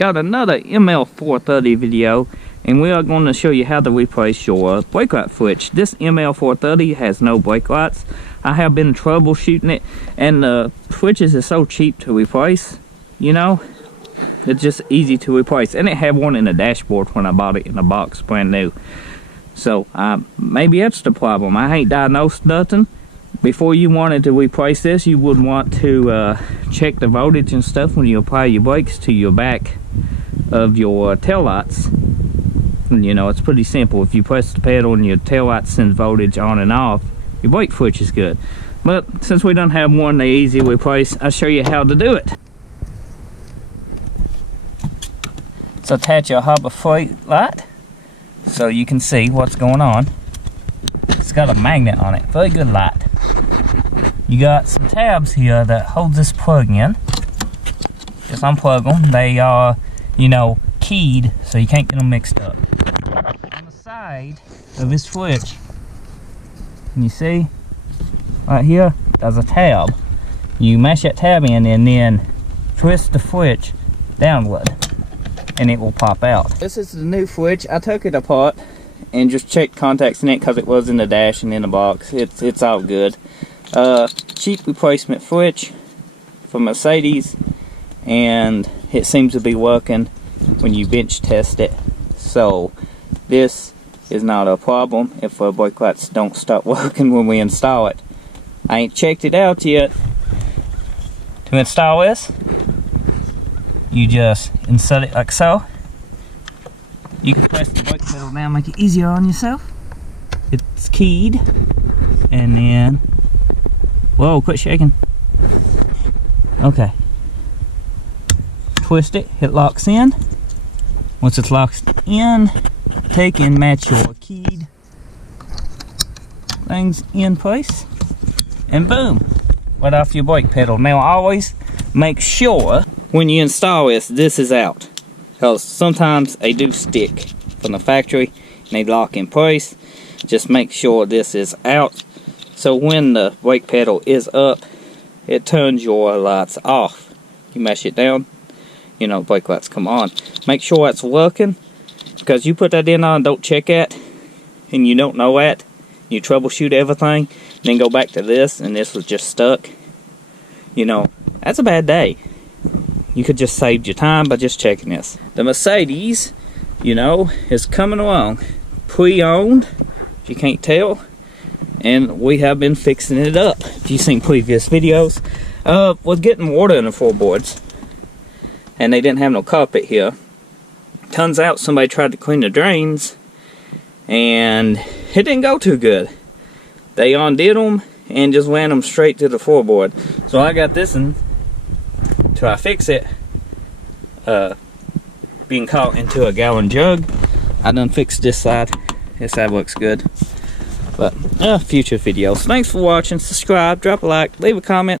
got another ML430 video, and we are going to show you how to replace your brake light switch. This ML430 has no brake lights. I have been troubleshooting it, and the switches are so cheap to replace, you know, it's just easy to replace. And it had one in the dashboard when I bought it in a box brand new. So maybe that's the problem. I ain't diagnosed nothing. Before you wanted to replace this, you would want to check the voltage and stuff when you apply your brakes to your back of your tail lights. And, you know, it's pretty simple. If you press the pedal and your tail lights send voltage on and off, your brake switch is good. But since we don't have one they easy replace, I'll show you how to do it. So attach your harbor freight light so you can see what's going on. It's got a magnet on it, very good light. You got some tabs here that hold this plug in. Just unplug them. They are, you know, keyed so you can't get them mixed up. On the side of this switch, can you see right here, there's a tab. You mash that tab in and then twist the switch downward and it will pop out. This is the new switch. I took it apart and just checked contacts in it because it was in the dash and in the box. It's all good. Cheap replacement switch from Mercedes, and it seems to be working when you bench test it. So this is not a problem if our brake lights don't start working when we install it. I ain't checked it out yet. To install this, you just insert it like so. You can press the brake pedal down, make it easier on yourself. It's keyed, and then, whoa, quit shaking. Okay. Twist it, it locks in. Once it's locked in, take and match your keyed things in place, and boom, right off your brake pedal. Now always make sure when you install this is out, because sometimes they do stick from the factory and they lock in place. Just make sure this is out, so when the brake pedal is up, it turns your lights off. You mash it down, you know, brake lights come on. Make sure it's working, because you put that in on, don't check it, and you don't know that. You troubleshoot everything, then go back to this, and this was just stuck. You know, that's a bad day. You could just save your time by just checking this. The Mercedes, you know, is coming along. Pre-owned, if you can't tell. And we have been fixing it up. If you've seen previous videos, was getting water in the floorboards, and they didn't have no carpet here. Turns out somebody tried to clean the drains, and it didn't go too good. They undid them and just ran them straight to the floorboard. So I got this one till I fix it, being caught into a gallon jug. I done fixed this side. This side looks good. But future videos. Thanks for watching. Subscribe, drop a like, leave a comment.